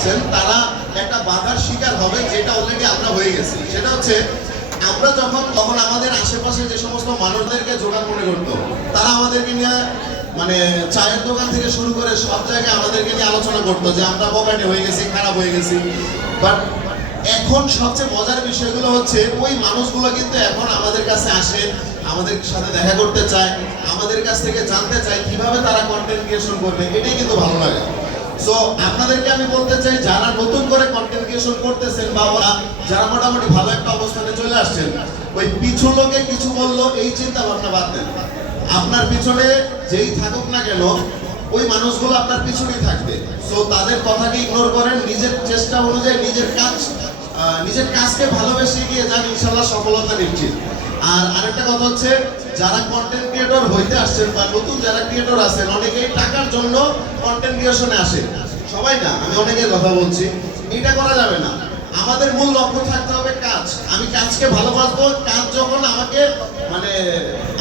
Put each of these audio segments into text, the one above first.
আছেন তারা একটা বাধার শিকার হবে, যেটা অলরেডি আমরা হয়ে গেছি। সেটা হচ্ছে আমরা তখন আমাদের আশেপাশে যে সমস্ত মানুষদেরকে জোগাড় মনে করতো, তারা আমাদেরকে নিয়ে মানে চায়ের দোকান থেকে শুরু করে সব জায়গায় আমাদেরকে নিয়ে আলোচনা করতো যে আমরা বকাটে হয়ে গেছি, খারাপ হয়ে গেছি। বাট এখন সবচেয়ে মজার বিষয়গুলো হচ্ছে ওই মানুষগুলো কিন্তু এখন আমাদের কাছে আসে, আমাদের সাথে দেখা করতে চায়, আমাদের কাছ থেকে জানতে চায় কিভাবে তারা কন্টেন্ট ক্রিয়েশন করবে। এটাই কিন্তু ভালো লাগে। সো আপনাদেরকে আমি বলতে চাই, যারা নতুন করে কন্টেন্ট ক্রিয়েশন করতেছেন বা যারা মোটামুটি ভালো একটা অবস্থানে চলে আসছেন, ওই পিছু লোকে কিছু বললো এই চিন্তা ভাবনা বাদ দেন। আপনার পিছনে যেই থাকুক না কেন, ওই মানুষগুলো আপনার পিছনেই থাকবে। সো তাদের কথাকে ইগনোর করেন, নিজের চেষ্টা অনুযায়ী নিজের কাজকে ভালোবেসে গিয়ে যান, ইনশাল্লাহ সফলতা নিশ্চিত। আর আরেকটা কথা হচ্ছে, যারা কন্টেন্ট ক্রিয়েটর হইতে আসছেন বা নতুন যারা ক্রিয়েটর আছেন, অনেকেই টাকার জন্য কন্টেন্ট ক্রিয়েশনে আসেন, সবাই না, আমি অনেকের কথা বলছি। এটা করা যাবে না। আমাদের মূল লক্ষ্য থাকতে হবে কাজ। আমি কাজকে ভালোবাসবো। কাজ যখন আমাকে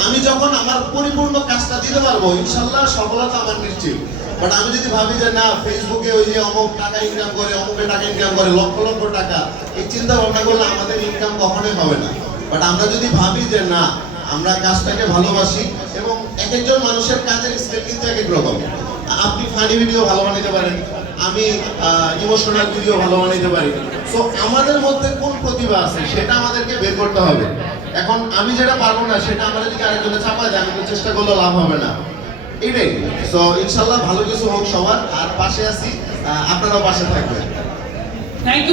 আমি যখন আমার পরিপূর্ণ কাজটা দিতে পারবো, ইনশাল্লাহ সফলতা আমার নিশ্চিত। বাট আমি যদি ভাবি যে না, ফেসবুকে ওই যে অমুক টাকা ইনকাম করে, অমুকে টাকা ইনকাম করে, লক্ষ লক্ষ টাকা, এই চিন্তা ভাবনা করলে আমাদের ইনকাম কখনোই হবে না। বাট আমরা যদি ভাবি যে না, আমরা কাজটাকে ভালোবাসি, এবং এক একজন মানুষের কাজের স্কেল কিন্তু এক এক রকম। আপনি ফানি ভিডিও ভালো বানাইতে পারেন, আমি ইমোশনাল ভিডিও ভালো বানাইতে পারি। সো আমাদের মধ্যে কোন প্রতিভা আছে সেটা আমাদেরকে বের করতে হবে। এখন আমি যেটা পারবো না সেটা আমার যদি আরেকজনে চাপায় দেয়, আমি তো চেষ্টা করলে লাভ হবে না। এটাই। সো ইনশাল্লাহ ভালো কিছু হোক সবার। আর পাশে আছি, আপনারাও পাশে থাকবেন। Thank you.